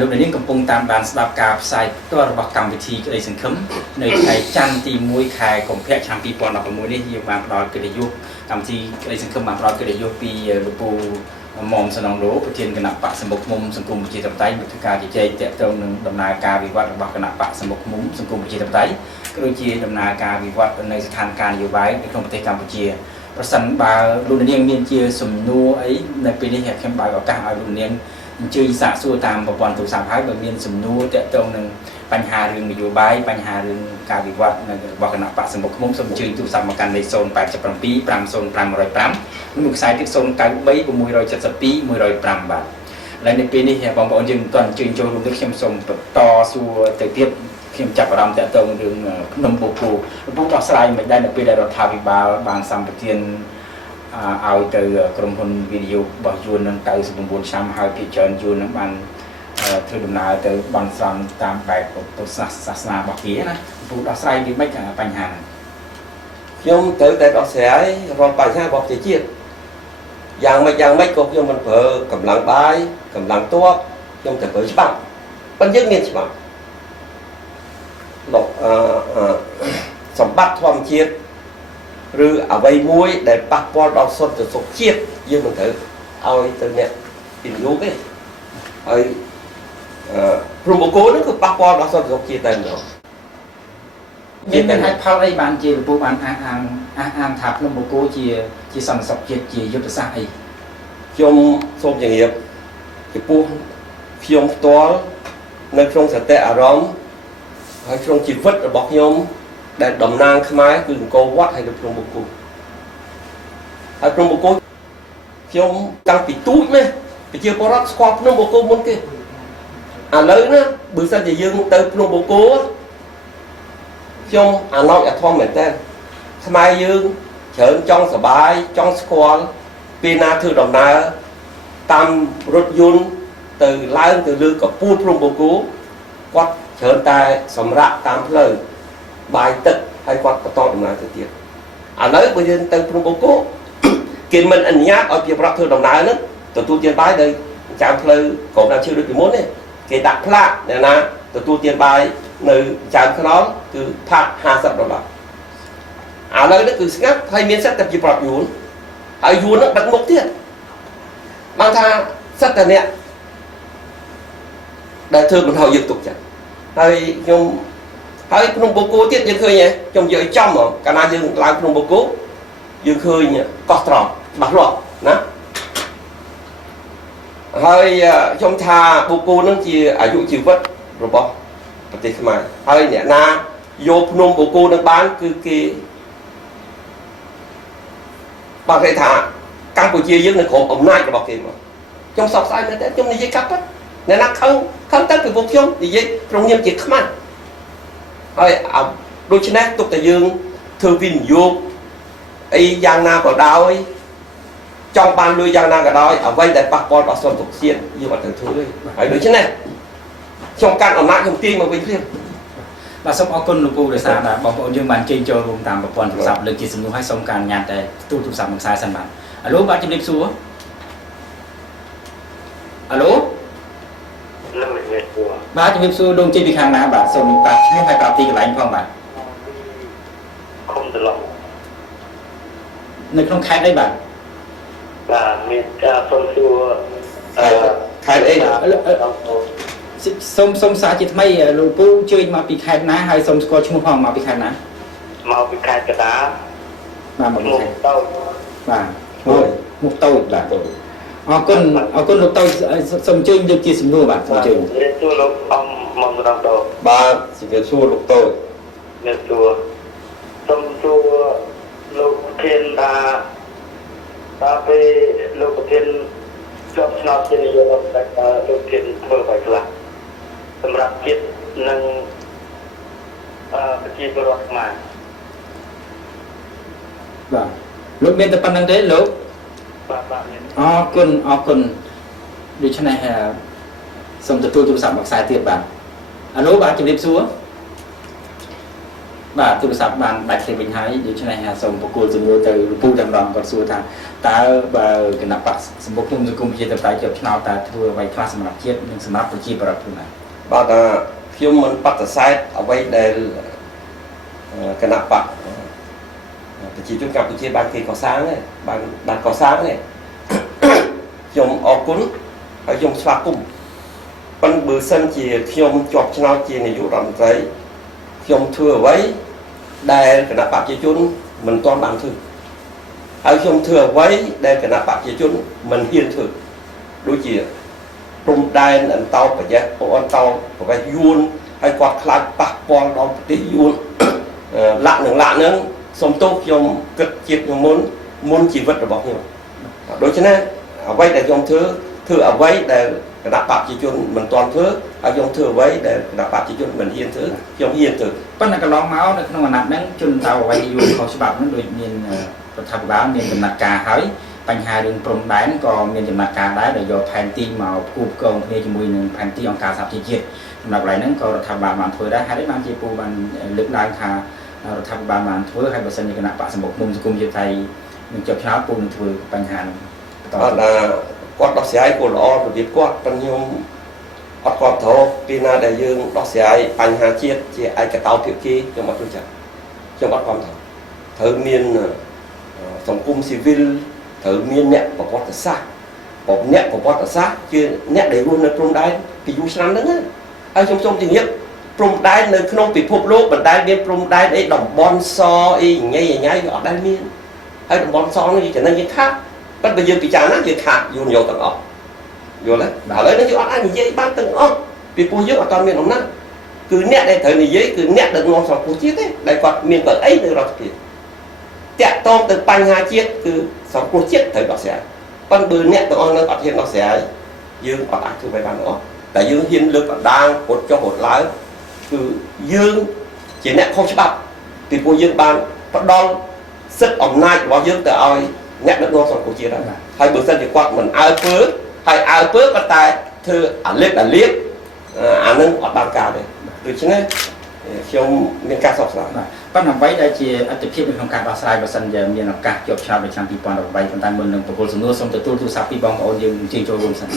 លោកនាងកំពុងតាមដានស្ដាប់ការផ្សាយផ្ទាល់របស់កម្មវិធីក្តីសង្ឃឹមនៅថ្ងៃច័ន្ទទី1ខែកុម្ភៈឆ្នាំ2016នេះយើងបានផ្ដល់កិត្តិយសកម្មវិធីក្តីសង្ឃឹមបានផ្ដល់កិត្តិយសពីលោកពូមុំសំណងរោប្រធានគណៈបកសម្បុកឃុំសង្គមប្រជាធិបតេយ្យវិទ្យាការជជែកទាក់ទងនឹងដំណើរការវិវត្តរបស់គណៈបកសម្បុកឃុំសង្គមប្រជាធិបតេយ្យក៏ដូចជាដំណើរការវិវត្តនៅស្ថានភាពនយោបាយនៅក្នុងប្រទេសកម្ពុជាប្រសិនបើលោកនាងមានជាសំណួរអីនៅពេលនេះខ្ញុំបើកឱកាសឲ្យលោកនាងអញ្ជើញសាកសួរតាមប្រព័ន្ធទូរស័ព្ទហើយបើមានសំណួរទាក់ទងនឹងបញ្ហារឿងនយោបាយបញ្ហារឿងការវិវត្តនៅរបស់គណៈបកសម្បុកឃុំសូមអញ្ជើញទូរស័ព្ទមកកាន់លេខ087 505 105មួយខ្សែទៀត093 672 105បាទហើយនៅពេលនេះបងប្អូនយើងមិនទាន់អញ្ជើញចូលរួមនេះខ្ញុំសូមបន្តសួរទៅទៀតខ្ញុំចាប់អារម្មណ៍ទាក់ទងរឿងភ្នំបូកគោលោកដោះស្រាយមិនដែរនៅពេលដែលរដ្ឋាភិបាលបានសម្បទានឲ្យទៅក្រុមហ៊ុនវីដេអូរបស់យួននឹង99ឆ្នាំហើយភាគច្រើនយួននឹងបានធ្វើដំណើរទៅបន់ស្រន់តាមបែបពុទ្ធសាសនារបស់គេណាពូដោះស្រាយវាមិនបញ្ហាខ្ញុំត្រូវតែដោះស្រាយរាល់បញ្ហារបស់ប្រជាជាតិយ៉ាងម៉េចក៏ខ្ញុំមិនប្រើកម្លាំងបាយកម្លាំងទ័ពខ្ញុំត្រូវប្រើច្បាប់ប៉ុន្តែយើងមានច្បាប់សម្បត្តិធម្មជាតិឬអ្វីមួយដែលប៉ះពាល់ដល់សន្តិសុខជាតិយើងមិនត្រូវឲ្យទៅអ្នកពីលោកទេហើយព្រំបូកគោនោះគឺប៉ះពាល់ដល់សន្តិសុខជាតិតែម្ដងមានហេតុផលអីបានជាលោកពូបានអះអាងថាភ្នំបូកគោជាសន្តិសុខជាតិជាយុទ្ធសាស្ត្រអីខ្ញុំសូមជម្រាបចំពោះខ្ញុំផ្ទាល់នៅក្នុងសតិអារម្មណ៍ហើយក្នុងជីវិតរបស់ខ្ញុំដែលតំណាងខ្មែរគឺអង្គរវត្តហើយនៅភ្នំបូកគោហើយភ្នំបូកគោខ្ញុំតាំងពីទូចនេះប្រជាពលរដ្ឋស្គាល់ភ្នំបូកគោមុនគេឥឡូវណាបើសិនជាយើងទៅភ្នំបូកគោខ្ញុំអាណោចអាធំមែនតើខ្មែរយើងច្រើនចង់សបាយចង់ស្គាល់ពេលណាធ្វើដំណើរតាមរថយន្តទៅឡើងទៅលើកពូលភ្នំបូកគោគាត់ច្រើនតែសម្រាប់តាមផ្លូវបាយទឹកហើយគាត់បន្តដំណើរទៅទៀតឥឡូវបើយើងទៅភ្នំបូកគោគេមិនអនុញ្ញាតឲ្យប្រជាពលរដ្ឋធ្វើដំណើរហ្នឹងទទួលទានបាយនៅចាំផ្លូវក្រុមដើមឈើដូចពីមុនទេគេដាក់ផ្លាកអ្នកណាទទួលទានបាយនៅចាំខ្នល់គឺផាត់$50ឥឡូវនេះគឺស្ងាត់ហើយមានសិទ្ធិតែប្រជាពលរដ្ឋយួនហើយយួនហ្នឹងដឹកមុខទៀតបានថាសិទ្ធិតែអ្នកដែលធ្វើបន្ថយយើងទុកចិត្តហើយខ្ញុំហើយភ្នំបូកគោទៀតយើងឃើញខ្ញុំយកឲ្យចំកាលណាយើងឡើងភ្នំបូកគោយើងឃើញកោះត្រល់ច្បាស់លាស់ណាហើយខ្ញុំថាបូកគោនឹងជាអាយុជីវិតរបស់ប្រទេសខ្មែរហើយអ្នកណាយកភ្នំបូកគោនឹងបានគឺគេបានគេថាកម្ពុជាយើងនៅក្រោមអំណាចរបស់គេមកខ្ញុំសោកស្ដាយមែនទេខ្ញុំនិយាយកាត់ទៅអ្នកណាខឹងទៅពីពួកខ្ញុំនិយាយក្នុងនាមជាខ្មែរហើយដូច្នេះទុកតែយើងធ្វើវិនិយោគអីយ៉ាងណាក៏ដោយចង់បានលុយយ៉ាងណាក៏ដោយអ្វីដែលប៉ះពាល់ដល់សន្តិសុខជាតិយើងអត់ត្រូវធ្វើទេហើយដូច្នេះខ្ញុំកាន់អំណាចខ្ញុំទាញមកវិញទៀតបាទសូមអរគុណលោកពូដោយសារបងប្អូនយើងបានចេញចូលរួមតាមប្រព័ន្ធទូរស័ព្ទលើកជាសំណួរឲ្យសូមការអនុញ្ញាតតែទូរស័ព្ទមួយខ្សែសិនបាទអាឡូបាទជំរាបសួរអាឡូបាទជំរាបសួរដងជិះពីខាងណាបាទសូមប្រាប់ឈ្មោះហើយប្រាប់ទីកន្លែងផងបាទឃុំត្រឡប់នៅក្នុងខេត្តអីបាទបាទមានការសុំសួរខេត្តអីសូមសារជាថ្មីលោកពូអញ្ជើញមកពីខេត្តណាហើយសូមស្គាល់ឈ្មោះផងមកពីខេត្តណាមកពីខេត្តកណ្ដាលបាទមកពីខេត្តតូចបាទមុខតូចបាទអរគុណលោកតូចសូមអញ្ជើញលើកជាសំណួរបាទសូមអញ្ជើញសួរលោកអំមកម្ដងតូចបាទជំរាបសួរលោកតូចមានសួរសូមសួរលោកធានថាតើពេលលោកប្រធានជាប់ឆ្នោតជានាយករដ្ឋមន្ត្រីលោកធានធ្វើអ្វីខ្លះសម្រាប់ជាតិនិងប្រជាពលរដ្ឋខ្មែរបាទលោកមានតែប៉ុណ្្នឹងទេលោកបាទអរគុណដូច្នេះសូមទទួលទូរស័ព្ទមួយខ្សែទៀតបាទអាឡូបាទជំរាបសួរ បាទទូរស័ព្ទបានដាច់ទៅវិញហើយដូច្នេះសូមបកគោលសំណួរទៅលោកពូតែម្ដងគាត់សួរថាតើបើគណៈបកសម្បុកគុំសង្គមជាតិតើជាប់ឆ្នោតតើធ្វើអ្វីខ្លះសម្រាប់ជាតិនិងសម្រាប់ប្រជាប្រដ្ឋខ្លួនឯង បាទខ្ញុំមិនបដិសេធអ្វីដែលគណៈបកប្រជាជនកម្ពុជាបានគេកសាងទេបានកសាងទេខ្ញុំអរគុណហើយខ្ញុំស្វាគមន៍ប៉ុន្តែបើសិនជាខ្ញុំជាប់ឆ្នោតជានាយករដ្ឋមន្ត្រីខ្ញុំធ្វើអ្វីដែលគណៈបកប្រជាជនមិនទាន់បានធ្វើហើយខ្ញុំធ្វើអ្វីដែលគណៈបកប្រជាជនមិនហ៊ានធ្វើដូចជាព្រំដែនអន្តោប្រវេសន៍អន្តោប្រវេសន៍យួនហើយគាត់ខ្លាចប៉ះពាល់ដល់ប្រទេសយួនលាក់ហ្នឹងសូមទោសខ្ញុំគិតជាតិខ្ញុំមុនជីវិតរបស់ខ្ញុំដូច្នេះអ្វីដែលខ្ញុំធ្វើអ្វីដែលគណៈបកប្រជាជនមិនទាន់ធ្វើហើយខ្ញុំធ្វើអ្វីដែលគណៈបកប្រជាជនមិនហ៊ានធ្វើខ្ញុំហ៊ានធ្វើ ប៉ុន្តែកន្លងមកនៅក្នុងអាណត្តិហ្នឹងជនតៅអ្វីយល់ខុសច្បាប់ហ្នឹងដូចមានរដ្ឋាភិបាលមានដំណាក់កាលហើយបញ្ហារឿងព្រំដែនក៏មានដំណាក់កាលដែរដែលយកផែនទីមកគូបកងគ្នាជាមួយនឹងផែនទីអង្គការសហប្រជាជាតិសម្រាប់កន្លែងហ្នឹងក៏រដ្ឋាភិបាលបានធ្វើដែរហើយបានជាពូបានលើកឡើងថារដ្ឋាភិបាលបានធ្វើហើយបើសិនជាគណៈបកសម្បុកមុំសង្គមជាតិថៃនឹងជាប់ឆ្នោតពូនឹងធ្វើបញ្ហាហ្នឹងបន្ត គាត់ដោះស្រាយគោលល្អរបៀបគាត់ប៉ុន្តែខ្ញុំអត់គាត់ត្រូវពីណាដែលយើងដោះស្រាយបញ្ហាជាតិជាឯកតោភាគីខ្ញុំអត់ចូលចិត្តខ្ញុំអត់គាត់ត្រូវមានសង្គមស៊ីវិលត្រូវមានអ្នកប្រវត្តិសាស្ត្រអ្នកប្រវត្តិសាស្ត្រជាអ្នកដែលរស់នៅព្រំដែនពីយូរឆ្នាំហ្នឹងហើយខ្ញុំសូមជំរាបព្រំដែននៅក្នុងពិភពលោកបណ្ដាលមានព្រំដែនអីតំបន់សអីញ៉ៃវាអត់ដែលមានហើយតំបន់សនេះចំណេញយើងខាត ប៉ុន្តែយើងពិចារណាយើងខាតយល់យកទាំងអស់យល់ទេឥឡូវនេះយើងអត់អាចនិយាយបានទាំងអស់ពីព្រោះយើងអត់មានអំណាចគឺអ្នកដែលត្រូវនិយាយគឺអ្នកដឹកនាំសង្គមជាតិទេដែលគាត់មានកៅអីនៅរដ្ឋាភិបាលតាក់ទងទៅបញ្ហាជាតិគឺសង្គមជាតិត្រូវដោះស្រាយប៉ុន្តែបើអ្នកទាំងអស់នឹងអត់ហ៊ានដោះស្រាយយើងអត់អាចធ្វើបានទាំងអស់តែយើងហ៊ានលើកដណ្ដើមពុតចុះពុតឡើងគឺយើងជាអ្នកខុសច្បាប់ពីព្រោះយើងបានផ្ដល់សិទ្ធិអំណាចរបស់យើងទៅឲ្យ អ្នកដឹកនាំសង្គមជាតិហើយបើសិនជាគាត់មិនអើពើហើយអើពើប៉ុន្តែធ្វើអាលៀបអានឹងអត់បានការទេដូច្នេះខ្ញុំមានការសោកស្ដាយ ប៉ុន្តែអ្វីដែលជាអតិភិបក្នុងការដោះស្រាយបើសិនជាមានឱកាសជាប់ឆ្នោតនៅឆ្នាំ 2018 ប៉ុន្តែមុននឹងប្រគល់សំណួរសូមទទួលទូរស័ព្ទពីបងប្អូនយើងជិះចូលរួមសិន